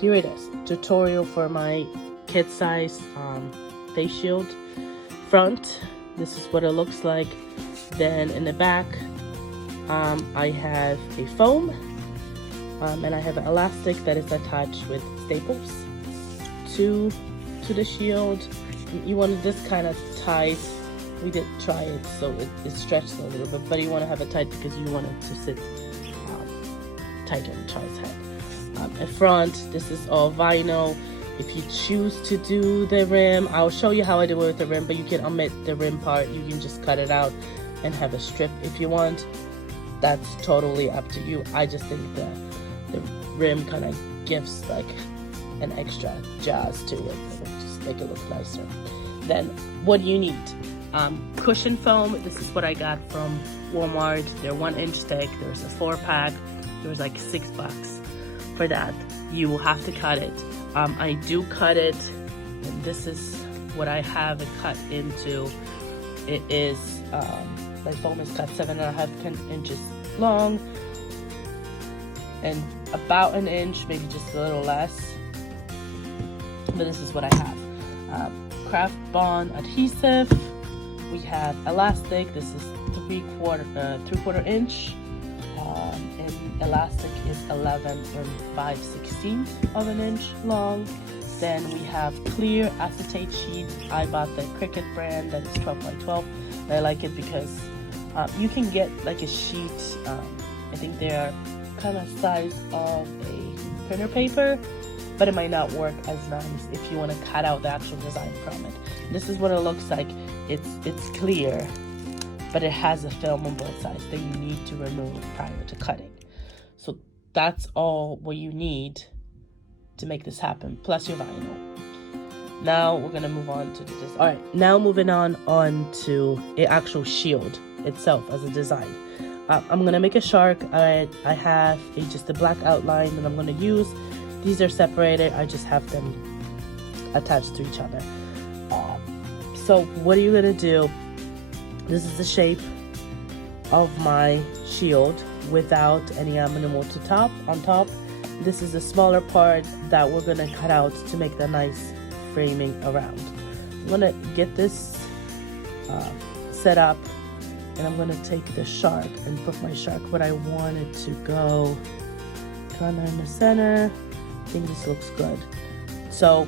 here it is. Tutorial for my kid size face shield. Front, this is what it looks like. Then in the back, I have a foam, and I have an elastic that is attached with staples to the shield. You want this kind of tight. We did try it, so it stretched a little bit, but you want to have it tight because you want it to sit tight on the child's head. In front, this is all vinyl. If you choose to do the rim, I'll show you how I do it with the rim, but you can omit the rim part. You can just cut it out and have a strip if you want. That's totally up to you. I just think the rim kind of gives like an extra jazz to it. It'll just make it look nicer. Then what do you need? Cushion foam. This is what I got from Walmart. They're 1-inch thick. There's a 4-pack. There was like $6 for that. You will have to cut it. I do cut it, and this is what I have it cut into. It is my foam is cut 7.5 inches long and about 1 inch, maybe just a little less. But this is what I have. Craft Bond adhesive. We have elastic. This is 3/4 inch, and elastic is 11 5/16 of an inch long. Then we have clear acetate sheet. I bought the Cricut brand that is 12x12. I like it because you can get like a sheet. I think they are kind of size of a printer paper, but it might not work as nice if you want to cut out the actual design from it. This is what it looks like. It's clear, but it has a film on both sides that you need to remove prior to cutting. So that's all what you need to make this happen, plus your vinyl. Now we're gonna move on to this. All right, now moving on to an actual shield itself as a design. I'm gonna make a shark. I have just a black outline that I'm gonna use. These are separated. I just have them attached to each other. So what are you gonna do? This is the shape of my shield without any animal on top. This is a smaller part that we're gonna cut out to make the nice framing around. I'm gonna get this set up, and I'm gonna take the shark and put my shark where I want it to go, kind of in the center. I think this looks good. So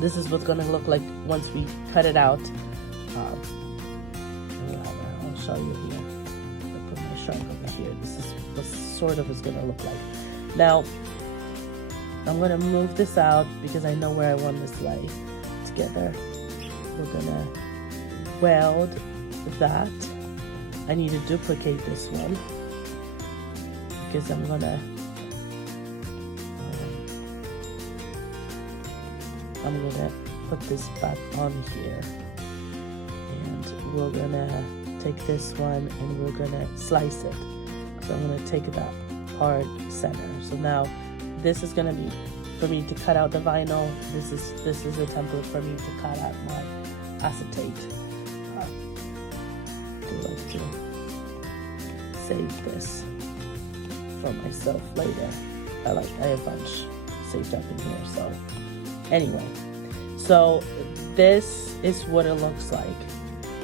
this is what's gonna look like once we cut it out. I'll show you here. I'll put my shark over here. This is what sort of is gonna look like. Now, I'm gonna move this out because I know where I want this lay together. We're gonna weld that. I need to duplicate this one because I'm gonna put this back on here, and we're gonna take this one and we're gonna slice it. So I'm gonna take that part center. So now this is gonna be for me to cut out the vinyl. This is a template for me to cut out my acetate. I like to save this for myself later. I have a bunch saved up in here. So anyway, so this is what it looks like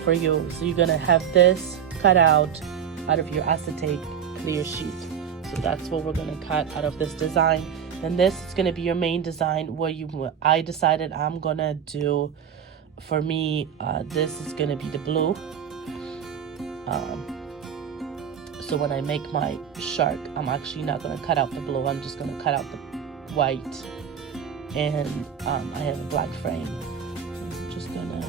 for you. So you're gonna have this cut out of your acetate clear sheet. So that's what we're gonna cut out of this design. Then this is gonna be your main design. I decided I'm gonna do, for me, this is gonna be the blue. So when I make my shark, I'm actually not gonna cut out the blue. I'm just gonna cut out the white, and I have a black frame. I'm just gonna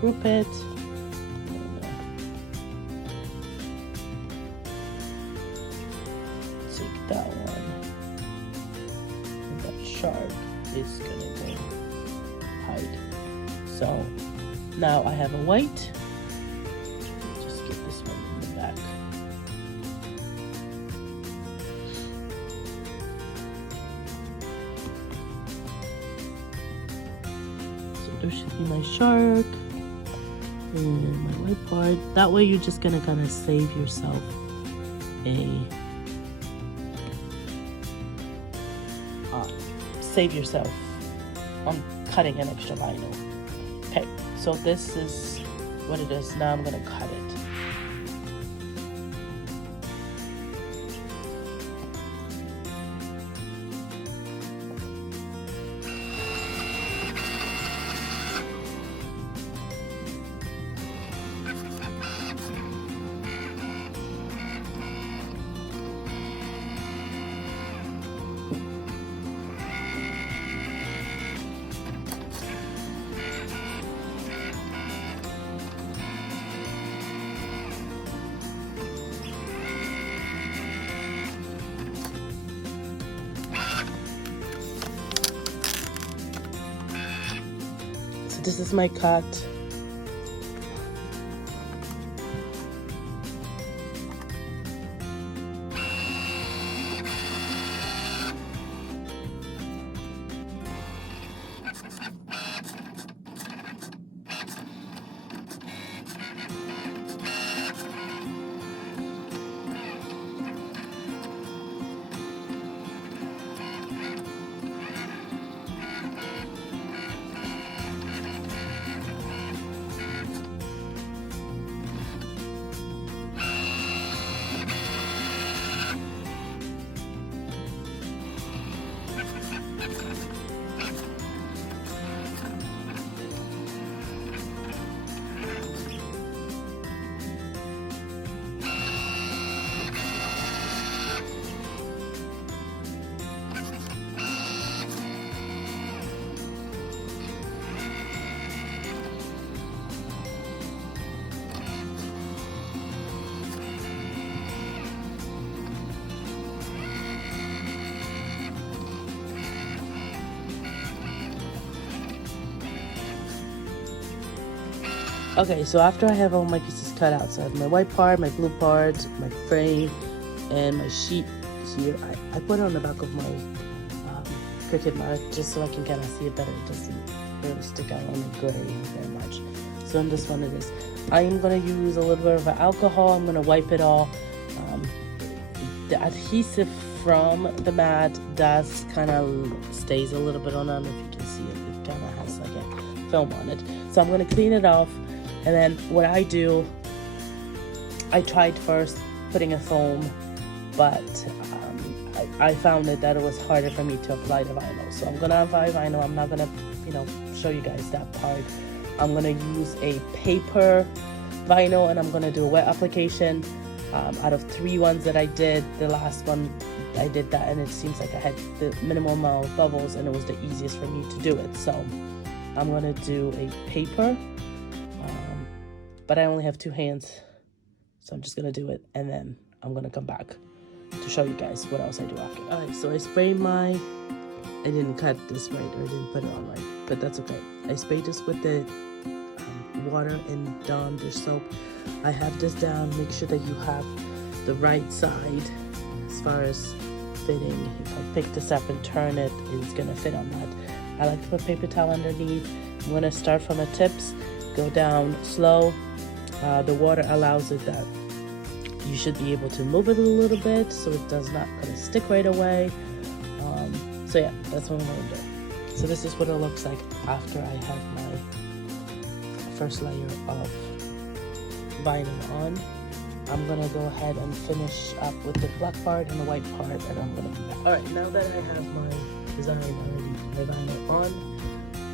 group it. Take that one, and that shark is gonna go hide. So now I have a white. Just get this one in the back. So there should be my shark and my white part. That way you're just gonna kind of save yourself a save yourself on cutting an extra vinyl. Okay, so this is what it is. Now I'm gonna cut it. This is my cut. Okay, so after I have all my pieces cut out, so I have my white part, my blue part, my frame, and my sheet here. I put it on the back of my Cricut mat just so I can kind of see it better. It doesn't really stick out on the gray very much. So on this one it is. I am going to use a little bit of alcohol. I'm going to wipe it all. The adhesive from the mat does kind of stays a little bit on. I don't know if you can see it. It kind of has like a film on it. So I'm going to clean it off. And then what I do, I tried first putting a foam, but I found that it was harder for me to apply the vinyl. So I'm gonna apply vinyl. I'm not gonna, show you guys that part. I'm gonna use a paper vinyl, and I'm gonna do a wet application. Out of 3 ones that I did, the last one I did that, and it seems like I had the minimal amount of bubbles, and it was the easiest for me to do it. So I'm gonna do a paper. But I only have 2 hands, so I'm just gonna do it, and then I'm gonna come back to show you guys what else I do after. Alright, so I sprayed I didn't cut this right, or I didn't put it on right, but that's okay. I sprayed this with the water and Dawn dish soap. I have this down. Make sure that you have the right side as far as fitting. If I pick this up and turn it, it's gonna fit on that. I like to put paper towel underneath. I'm gonna start from the tips, go down slow. The water allows it that you should be able to move it a little bit so it does not kind of stick right away. So yeah, that's what I'm going to do. So this is what it looks like after I have my first layer of vinyl on. I'm going to go ahead and finish up with the black part and the white part, and I'm going to come back. Alright, now that I have my design already, my vinyl on,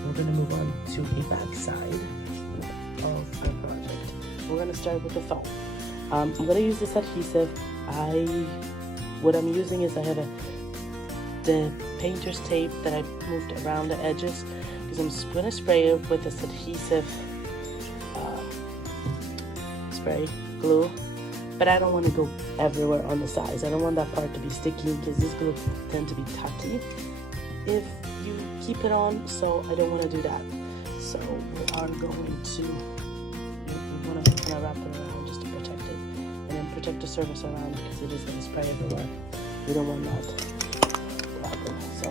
we're going to move on to the back side of our project. We're going to start with the foam. I'm going to use this adhesive. What I'm using is I have the painter's tape that I moved around the edges, because I'm just going to spray it with this adhesive spray glue. But I don't want to go everywhere on the sides. I don't want that part to be sticky, because it's going to tend to be tacky if you keep it on, so I don't want to do that. So we are going to want to kind of wrap it around just to protect it, and then protect the surface around, because it is going to spray everywhere. We don't want that to happen. So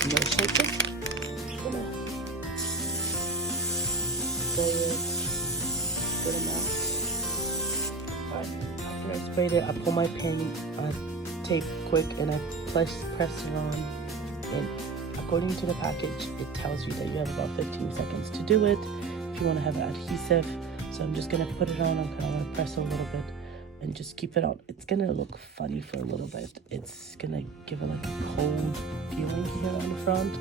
I'm going to shake it. I'm going to spray it good amount. Alright, after I sprayed it, I pull my pen tape quick and I press it on, and according to the package it tells you that you have about 15 seconds to do it if you want to have adhesive. So I'm just gonna put it on. I'm gonna press a little bit and just keep it on. It's gonna look funny for a little bit. It's gonna give it like a cold feeling here on the front,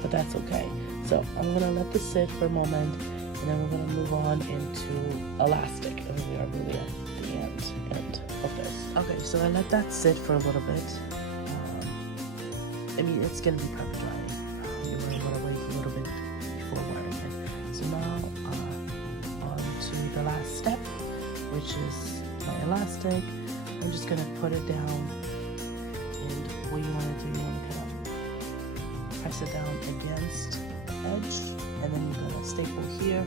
but that's okay. So I'm gonna let this sit for a moment, and then we're gonna move on into elastic, and we are really at the end of this. Okay, so I let that sit for a little bit. I mean, it's gonna be prep dry. You might wanna wait a little bit before wearing it. So now on to the last step, which is my elastic. I'm just gonna put it down, and what you wanna do, you wanna kind of press it down against the edge, and then you're gonna staple here,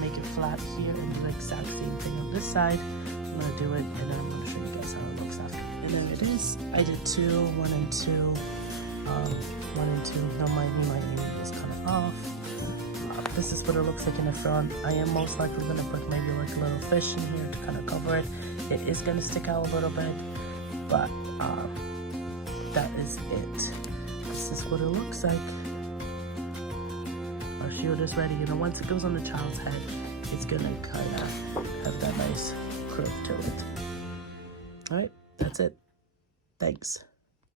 make it flat here, and do the exact same thing on this side. I'm gonna do it, and then I'm gonna show you guys how it looks after. And there it is. I did 2, 1 and 2. 1 and 2. Now my aim is kind of off. This is what it looks like in the front. I am most likely gonna put maybe like a little fish in here to kind of cover it. It is gonna stick out a little bit, but that is it. This is what it looks like. Our shield is ready. You know, once it goes on the child's head, it's gonna kind of have that nice curve to it. All right, that's it. Thanks.